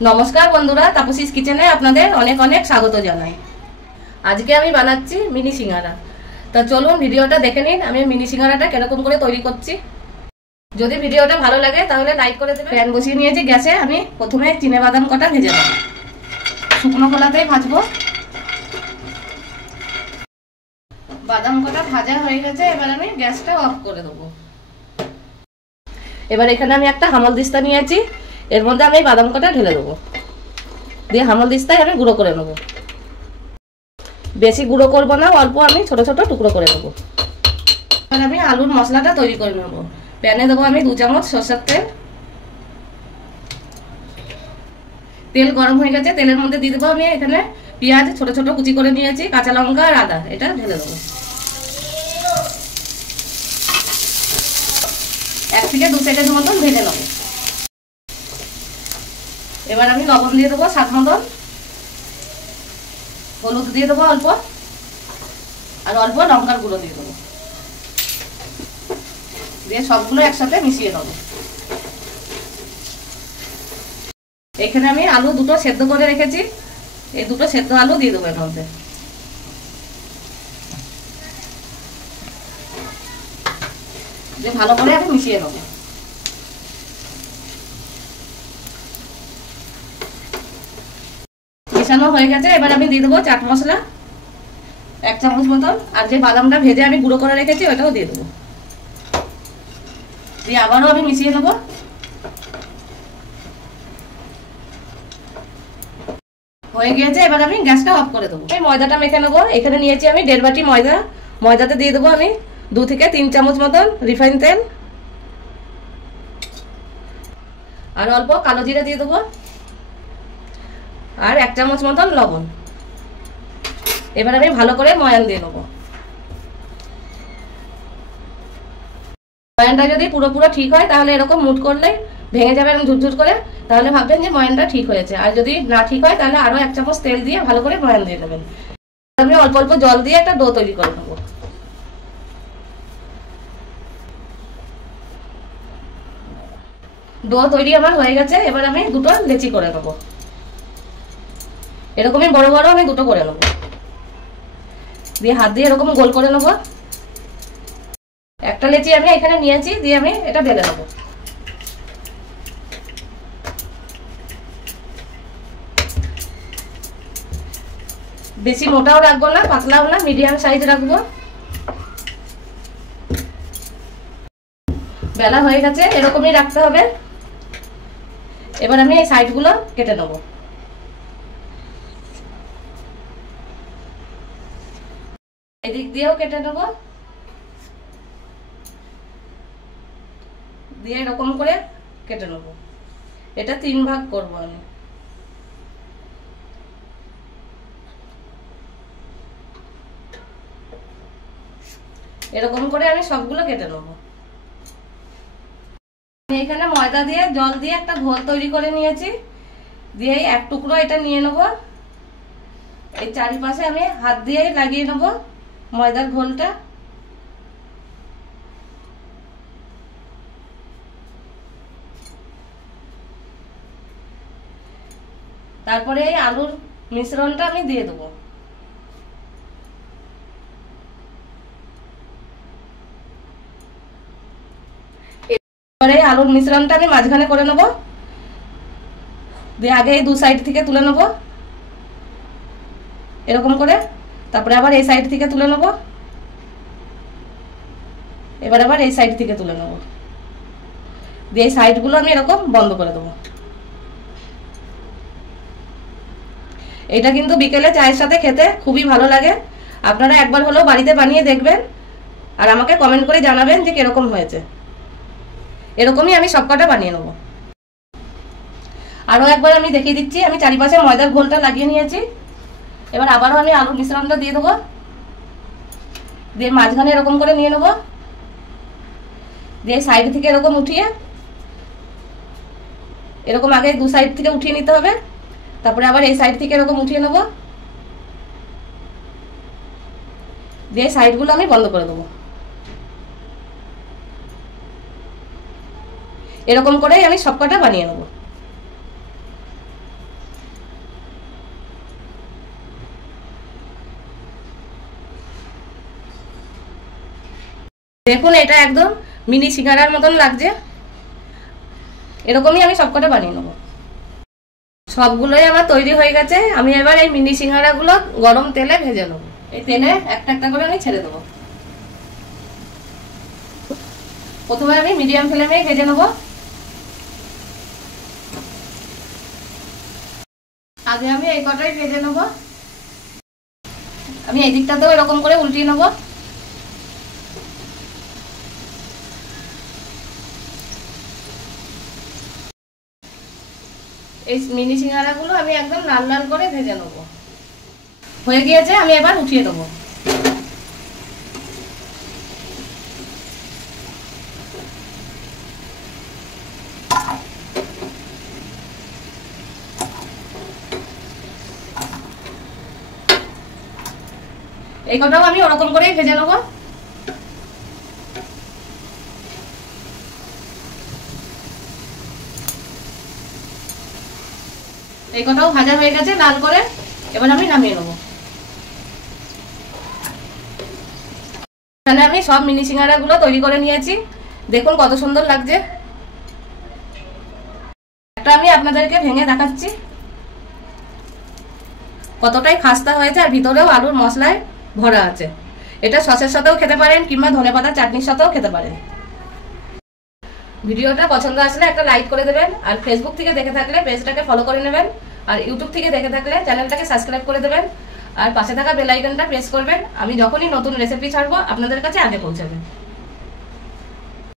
নমস্কার বন্ধুরা, তাপসীস কিচেনে আপনাদের অনেক অনেক স্বাগত জানাই। আজকে আমি বানাচ্ছি মিনি সিঙ্গারা। তা চলুন ভিডিওটা দেখে নিন আমি মিনি সিঙ্গারাটা কিরকম করে তৈরি করছি। যদি ভিডিওটা ভালো লাগে তাহলে লাইক করে দেবেন। প্যান বসিয়ে নিয়েছি গ্যাসে। আমি প্রথমে চিনেবাদাম কটা ভেজে নেব, শুকনো খোলাতেই ভাজবো। বাদাম কটা ভাজা হয়ে গেছে, এবার আমি গ্যাসটা অফ করে দেবো। এবার এখানে আমি একটা হামল দিস্তা নিয়েছি, এর মধ্যে আমি বাদাম কটা ঢেলে দেবো, দিয়ে হামল দিস্তায় আমি গুঁড়ো করে নেবো। বেশি গুঁড়ো করবো না, অল্প আমি ছোট ছোট টুকরো করে নেবো। এবার আমি আলুর মশলাটা তৈরি করে নেবো। প্যানে দেবো আমি 2 চামচ সরষের তেল। তেল গরম হয়ে গেছে, তেলের মধ্যে দিয়ে দেবো আমি এখানে পেঁয়াজ ছোট ছোট কুচি করে নিয়েছি, কাঁচা লঙ্কা আর আদা, এটা ঢেলে দেবো। 1 থেকে 2 সেকেন্ড মতন ভেজে নেবো। এবার আমি লবণ দিয়ে দেবো স্বাদ মতন, হলুদ দিয়ে দেবো অল্প, আর অল্প লঙ্কার গুঁড়ো দিয়ে দেবো, দিয়ে সবগুলো একসাথে মিশিয়ে নেবো। এখানে আমি আলু দুটো সেদ্ধ করে রেখেছি, এই দুটো সেদ্ধ আলু দিয়ে দেবো এর মধ্যে। দিয়ে ভালো করে আমি মিশিয়ে নেবো। মেশানো হয়ে গেছে, এবার আমি দিয়ে দেবো চাট মশলা 1 চামচ মতন, আর যে বাদামটা ভেজে আমি গুঁড়ো করে রেখেছি ওটাও দিয়ে দেবো। দিয়ে আবারও আমি মিশিয়ে নেবো। হয়ে গিয়েছে, এবার আমি গ্যাসটা অফ করে দেবো। এই ময়দাটা মেখে নেবো। এখানে নিয়েছি আমি 1.5 বাটি ময়দা। ময়দাতে দিয়ে দেবো আমি 2 থেকে 3 চামচ মতন রিফাইন তেল, আর অল্প কালো জিরা দিয়ে দেবো, আর 1 চামচ মতন লবণ। এবার আমি ভালো করে ময়ান দিয়ে নেবো। ময়ানটা যদি পুরো ঠিক হয় তাহলে এরকম মুট করলে ভেঙে যাবে এবং ঝুরঝুর করে, তাহলে ভাববেন যে ময়ানটা ঠিক হয়েছে। আর যদি না ঠিক হয় তাহলে আরো 1 চামচ তেল দিয়ে ভালো করে ময়ান দিয়ে নেবেন। আমি অল্প অল্প জল দিয়ে একটা ডো তৈরি করে নেবো। ডো তৈরি আমার হয়ে গেছে, এবার আমি দুটো লেচি করে নেবো। এরকমই বড় বড় আমি দুটো করে নেবো, দিয়ে হাত দিয়ে এরকম গোল করে নেবো। একটা লেচি আমি এখানে নিয়েছি, দিয়ে আমি এটা বেলে নেবো। বেশি মোটাও রাখবো না, পাতলাও না, মিডিয়াম সাইজ রাখবো। বেলা হয়ে গেছে, এরকমই রাখতে হবে। এবার আমি এই সাইডগুলো কেটে নেবো। এদিক দিয়েও কেটে নেবো, দিয়ে এরকম করে কেটে নেবো। এটা 3 ভাগ করবো আমি। এরকম করে আমি সবগুলো কেটে নেবো। এখানে ময়দা দিয়ে জল দিয়ে একটা ঘোল তৈরি করে নিয়েছি, দিয়ে এক টুকরো এটা নিয়ে নেবো। এই চারিপাশে আমি হাত দিয়ে লাগিয়ে নেবো ময়দার ঘোলটা। তারপরে এই আলুর মিশ্রণটা আমি দিয়ে দেবো। এবারে আলুর মিশ্রণটা আমি মাঝখানে করে নেবো, দিয়ে আগে এই 2 সাইড থেকে তুলে নেবো এরকম করে, তারপরে আবার এই সাইড থেকে তুলে নেবো, এবার আবার এই সাইড থেকে তুলে নেবো, দিয়ে এই সাইডগুলো আমি এরকম বন্ধ করে দেবো। এটা কিন্তু বিকেলে চায়ের সাথে খেতে খুবই ভালো লাগে। আপনারা একবার হলেও বাড়িতে বানিয়ে দেখবেন, আর আমাকে কমেন্ট করে জানাবেন যে কিরকম হয়েছে। এরকমই আমি সবকটা বানিয়ে নেবো। আরও একবার আমি দেখিয়ে দিচ্ছি। আমি চারিপাশে ময়দার ঘোলটা লাগিয়ে নিয়েছি, এবার আবারও আমি আলুর মিশ্রণটা দিয়ে দেবো, দিয়ে মাঝখানে এরকম করে নিয়ে নেবো, দিয়ে সাইড থেকে এরকম উঠিয়ে, এরকম আগে 2 সাইড থেকে উঠিয়ে নিতে হবে, তারপরে আবার এই সাইড থেকে এরকম উঠিয়ে নেবো, দিয়ে সাইডগুলো আমি বন্ধ করে দেবো। এরকম করেই আমি সবকটা বানিয়ে নেব। দেখুন এটা একদম মিনি সিঙ্গারার মতন লাগছে। এরকমই আমি সবকটা বানিয়ে নেবো। সবগুলোই আমার তৈরি হয়ে গেছে। আমি এবার এই মিনি সিঙ্গারাগুলো গরম তেলে ভেজে নেবো। এই তেলে একটা একটা করে আমি ছেড়ে দেবো। প্রথমে আমি মিডিয়াম ফ্লেমে ভেজে নেবো। আগে আমি এই কটাই ভেজে নেবো। আমি এই দিকটাতেও এরকম করে উল্টিয়ে নেবো। এই মিনি সিঙ্গারাগুলো আমি একদম লাল লাল করে ভেজে নেবো। হয়ে গিয়েছে, আমি এবার উঠিয়ে দেবো। এই কটাও আমি ওরকম করেই ভেজে নেবো। এই কটাও ভাজা হয়ে গেছে লাল করে। এবার আমি নামিয়ে নেবো। এখানে আমি সব মিনি সিঙ্গারাগুলো তৈরি করে নিয়েছি। দেখুন কত সুন্দর লাগছে। একটা আমি আপনাদেরকে ভেঙে দেখাচ্ছি কতটাই খাস্তা হয়েছে, আর ভিতরেও আলুর মশলায় ভরা আছে। এটা সসের সাথেও খেতে পারেন কিংবা ধনেপাতার চাটনির সাথেও খেতে পারেন। ভিডিওটা পছন্দ আসলে একটা লাইক করে দেবেন, আর ফেসবুক থেকে দেখে থাকলে পেজটাকে ফলো করে নেবেন, আর ইউটিউব থেকে দেখে থাকলে চ্যানেলটাকে সাবস্ক্রাইব করে দেবেন, আর পাশে থাকা বেল আইকনটা প্রেস করবেন। আমি যখনই নতুন রেসিপি ছাড়বো আপনাদের কাছে আগে পৌঁছাবে।